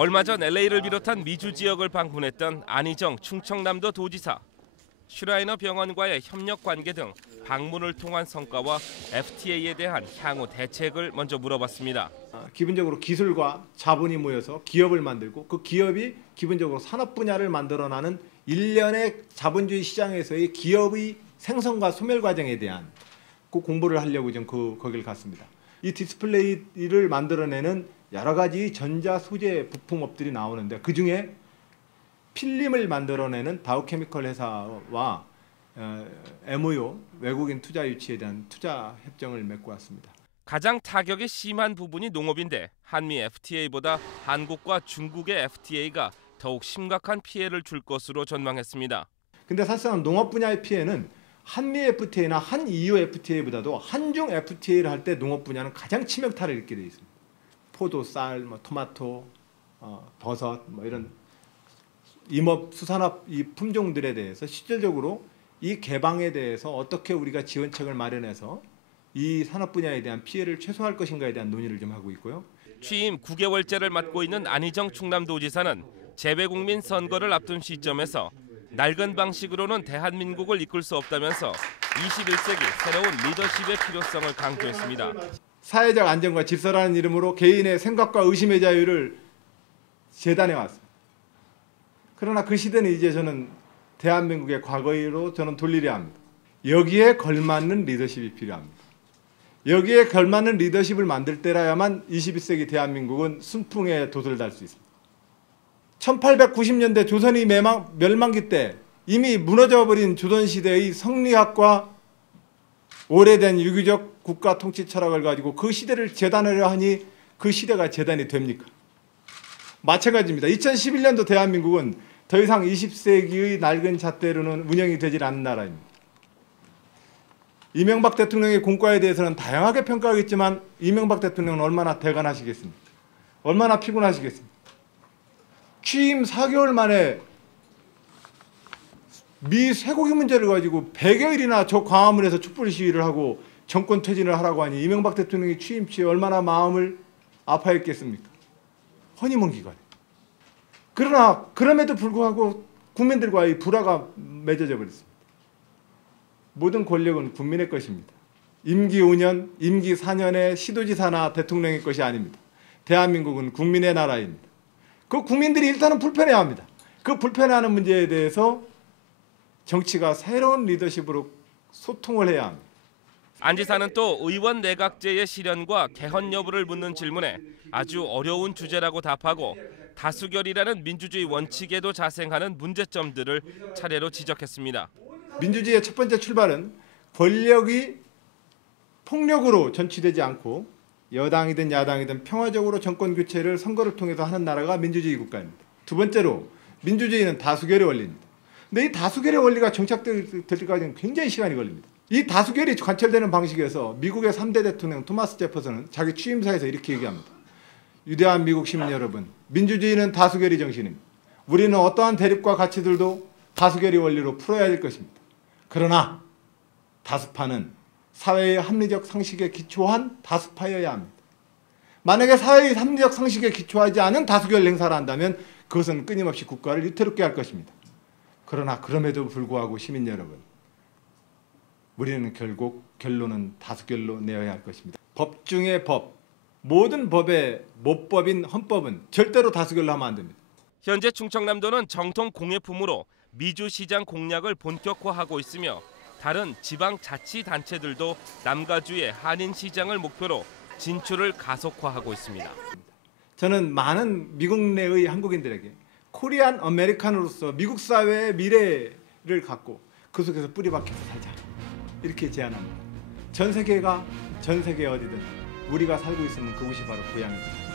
얼마 전 LA를 비롯한 미주 지역을 방문했던 안희정 충청남도 도지사. 슈라이너 병원과의 협력 관계 등 방문을 통한 성과와 FTA에 대한 향후 대책을 먼저 물어봤습니다. 기본적으로 기술과 자본이 모여서 기업을 만들고 그 기업이 기본적으로 산업 분야를 만들어나는 일련의 자본주의 시장에서의 기업의 생성과 소멸 과정에 대한 그 공부를 하려고 지금 거기를 갔습니다. 이 디스플레이를 만들어내는 여러 가지 전자 소재 부품업들이 나오는데 그중에 필름을 만들어내는 다우케미컬 회사와 MOU 외국인 투자 유치에 대한 투자 협정을 맺고 왔습니다. 가장 타격이 심한 부분이 농업인데 한미 FTA보다 한국과 중국의 FTA가 더욱 심각한 피해를 줄 것으로 전망했습니다. 근데 사실상 농업 분야의 피해는 한미 FTA나 한 EU FTA보다도 한중 FTA를 할 때 농업 분야는 가장 치명타를 입게 돼 있습니다. 포도, 쌀, 토마토, 버섯 이런 임업, 수산업 이 품종들에 대해서 실질적으로 이 개방에 대해서 어떻게 우리가 지원책을 마련해서 이 산업 분야에 대한 피해를 최소화할 것인가에 대한 논의를 좀 하고 있고요. 취임 9개월째를 맡고 있는 안희정 충남도지사는 재배국민 선거를 앞둔 시점에서 낡은 방식으로는 대한민국을 이끌 수 없다면서 21세기 새로운 리더십의 필요성을 강조했습니다. 사회적 안정과 질서라는 이름으로 개인의 생각과 의심의 자유를 재단해 왔습니다. 그러나 그 시대는 이제 저는 대한민국의 과거로 저는 돌리려 합니다. 여기에 걸맞는 리더십이 필요합니다. 여기에 걸맞는 리더십을 만들 때라야만 21세기 대한민국은 순풍의 돛을 달 수 있습니다. 1890년대 조선이 멸망기 때 이미 무너져버린 조선시대의 성리학과 오래된 유교적 국가 통치 철학을 가지고 그 시대를 재단하려 하니 그 시대가 재단이 됩니까? 마찬가지입니다. 2011년도 대한민국은 더 이상 20세기의 낡은 잣대로는 운영이 되질 않는 나라입니다. 이명박 대통령의 공과에 대해서는 다양하게 평가하겠지만 이명박 대통령은 얼마나 대간하시겠습니까? 얼마나 피곤하시겠습니까? 취임 4개월 만에 미 쇠고기 문제를 가지고 100여일이나 저 광화문에서 촛불 시위를 하고 정권 퇴진을 하라고 하니 이명박 대통령이 취임 초에 얼마나 마음을 아파했겠습니까? 허니문 기간에. 그러나 그럼에도 불구하고 국민들과의 불화가 맺어져 버렸습니다. 모든 권력은 국민의 것입니다. 임기 5년, 임기 4년의 시도지사나 대통령의 것이 아닙니다. 대한민국은 국민의 나라입니다. 그 국민들이 일단은 불편해합니다. 그 불편해하는 문제에 대해서 정치가 새로운 리더십으로 소통을 해야 합니다. 안 지사는 또 의원 내각제의 실현과 개헌 여부를 묻는 질문에 아주 어려운 주제라고 답하고 다수결이라는 민주주의 원칙에도 자생하는 문제점들을 차례로 지적했습니다. 민주주의의 첫 번째 출발은 권력이 폭력으로 전취되지 않고 여당이든 야당이든 평화적으로 정권 교체를 선거를 통해서 하는 나라가 민주주의 국가입니다. 두 번째로 민주주의는 다수결의 원리입니다. 근데 이 다수결의 원리가 정착될 때까지는 굉장히 시간이 걸립니다. 이 다수결이 관철되는 방식에서 미국의 3대 대통령 토마스 제퍼슨은 자기 취임사에서 이렇게 얘기합니다. 위대한 미국 시민 여러분, 민주주의는 다수결의 정신입니다. 우리는 어떠한 대립과 가치들도 다수결의 원리로 풀어야 할 것입니다. 그러나 다수파는 사회의 합리적 상식에 기초한 다수파여야 합니다. 만약에 사회의 합리적 상식에 기초하지 않은 다수결 행사를 한다면 그것은 끊임없이 국가를 위태롭게 할 것입니다. 그러나 그럼에도 불구하고 시민 여러분, 우리는 결국 결론은 다수결로 내어야 할 것입니다. 법 중의 법, 모든 법의 모법인 헌법은 절대로 다수결로 하면 안 됩니다. 현재 충청남도는 정통 공예품으로 미주시장 공략을 본격화하고 있으며 다른 지방자치단체들도 남가주의 한인시장을 목표로 진출을 가속화하고 있습니다. 저는 많은 미국 내의 한국인들에게 코리안 아메리칸으로서 미국 사회의 미래를 갖고 그 속에서 뿌리박혀서 살자 이렇게 제안합니다. 전 세계 어디든 우리가 살고 있으면 그곳이 바로 고향입니다.